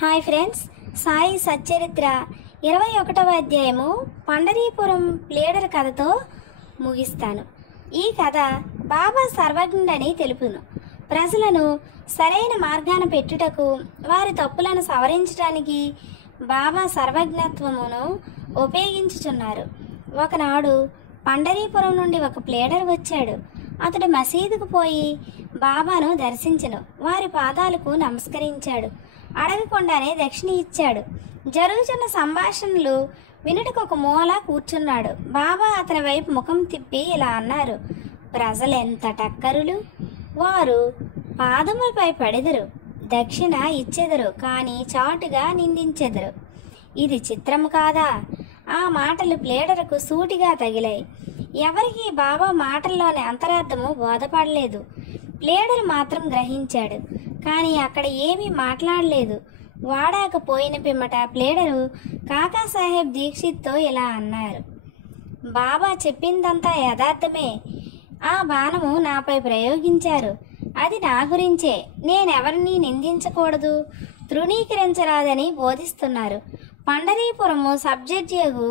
Hi friends, Sai Satcharitra 21వ అధ్యాయము Pandharpur pleader కథతో ముగిస్తాను. ఈ కథ బాబా సర్వజ్ఞుడని తెలుపును. ప్రజలను సరైన మార్గాన పెట్టుటకు, వారి తప్పులను సవరించడానికి బాబా సర్వజ్ఞత్వమును ఉపయోగించుచున్నారు. ఒకనాడు పండరీపురం నుండి ఒక ప్లేడర్ వచ్చాడు. అతడు మసీదుకు పోయి బాబాను దర్శించెను. వారి పాదాలకు నమస్కరించాడు. అడగకుండానే దక్షిణ ఇచ్చాడు. జరుగుతున్న సంభాషణలు వినుటకు ఒక మూల కూర్చున్నాడు. బాబా అతని వైపు ముఖం తిప్పి ఇలా అన్నారు: ప్రజలెంత టక్కరులు! వారు పాదములపై పడెదరు, దక్షిణ ఇచ్చెదరు, కానీ చాటుగా నిందించెదరు. ఇది చిత్రము కాదా? ఆ మాటలు ప్లేడర్కు సూటిగా తగిలాయి. ఎవరికి బాబా మాటల్లోని అంతరార్థము బోధపడలేదు. ప్లేడర్ మాత్రం గ్రహించాడు, కానీ అక్కడ ఏమీ మాట్లాడలేదు. వాడాకపోయిన పిమ్మట ప్లేడరు కాకాసాహెబ్ దీక్షిత్తో ఇలా అన్నారు: బాబా చెప్పిందంతా యథార్థమే. ఆ బాణము నాపై ప్రయోగించారు. అది నా గురించే. నేనెవరిని నిందించకూడదు, తృణీకరించరాదని బోధిస్తున్నారు. పండరీపురము సబ్జడ్జియగు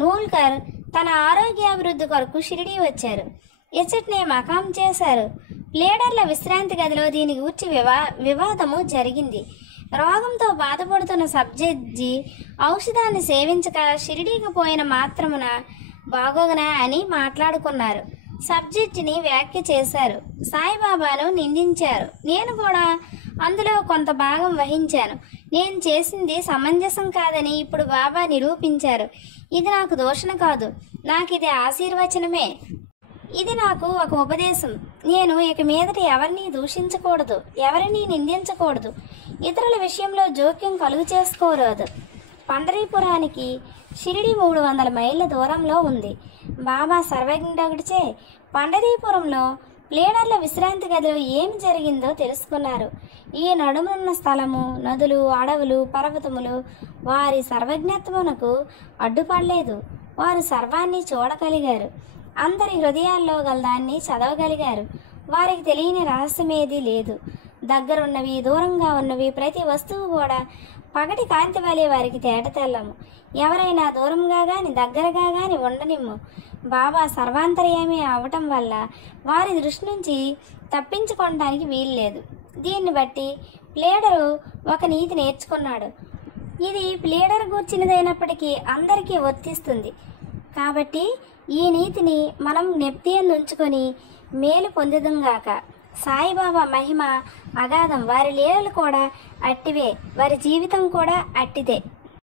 నూల్కర్ తన ఆరోగ్యాభివృద్ధి కొరకు షిరిడీ వచ్చారు. ఇచ్చట్నే మకాం చేశారు. ప్లేడర్ల విశ్రాంతి గదిలో దీని గూర్చి వివాదము జరిగింది. రోగంతో బాధపడుతున్న సబ్జడ్జి ఔషధాన్ని సేవించక షిరిడీకి పోయిన మాత్రమున బాగోగనా అని మాట్లాడుకున్నారు. సబ్జడ్జిని వ్యాఖ్య చేశారు. సాయిబాబాను నిందించారు. నేను కూడా అందులో కొంత భాగం వహించాను. నేను చేసింది సమంజసం కాదని ఇప్పుడు బాబా నిరూపించారు. ఇది నాకు దూషణ కాదు, నాకు ఇది ఆశీర్వచనమే. ఇది నాకు ఒక ఉపదేశం. నేను ఇక మీదట ఎవరిని దూషించకూడదు, ఎవరిని నిందించకూడదు, ఇతరుల విషయంలో జోక్యం కలుగు చేసుకోరాదు. పండరీపురానికి షిరిడి 300 మైళ్ళ దూరంలో ఉంది. బాబా సర్వజ్ఞుడొకటిచే పండరీపురంలో ప్లేడర్ల విశ్రాంతి గదిలో ఏమి జరిగిందో తెలుసుకున్నారు. ఈ నడుమున్న స్థలము, నదులు, అడవులు, పర్వతములు వారి సర్వజ్ఞత్వమునకు అడ్డుపడలేదు. వారు సర్వాన్ని చూడగలిగారు. అందరి హృదయాల్లో గలదాన్ని చదవగలిగారు. వారికి తెలియని రహస్యమేదీ లేదు. దగ్గరున్నవి, దూరంగా ఉన్నవి, ప్రతి వస్తువు కూడా పగటి కాంతి వలె వారికి తేటతెల్లము. ఎవరైనా దూరంగా గాని దగ్గరగా గాని ఉండనిమ్ము. బాబా సర్వాంతర్యామి అవటం వల్ల వారి దృష్టి నుంచి తప్పించుకోవడానికి వీల్లేదు. దీన్ని బట్టి ప్లేడరు ఒక నీతి నేర్చుకున్నాడు. ఇది ప్లేడర్ గూర్చినదైనప్పటికీ అందరికీ వర్తిస్తుంది. కాబట్టి ఈ నీతిని మనం నెప్తియందు ఉంచుకొని మేలు పొందుదుంగాక. సాయిబాబా మహిమ అగాధం. వారి లీలలు కూడా అట్టివే, వారి జీవితం కూడా అట్టిదే.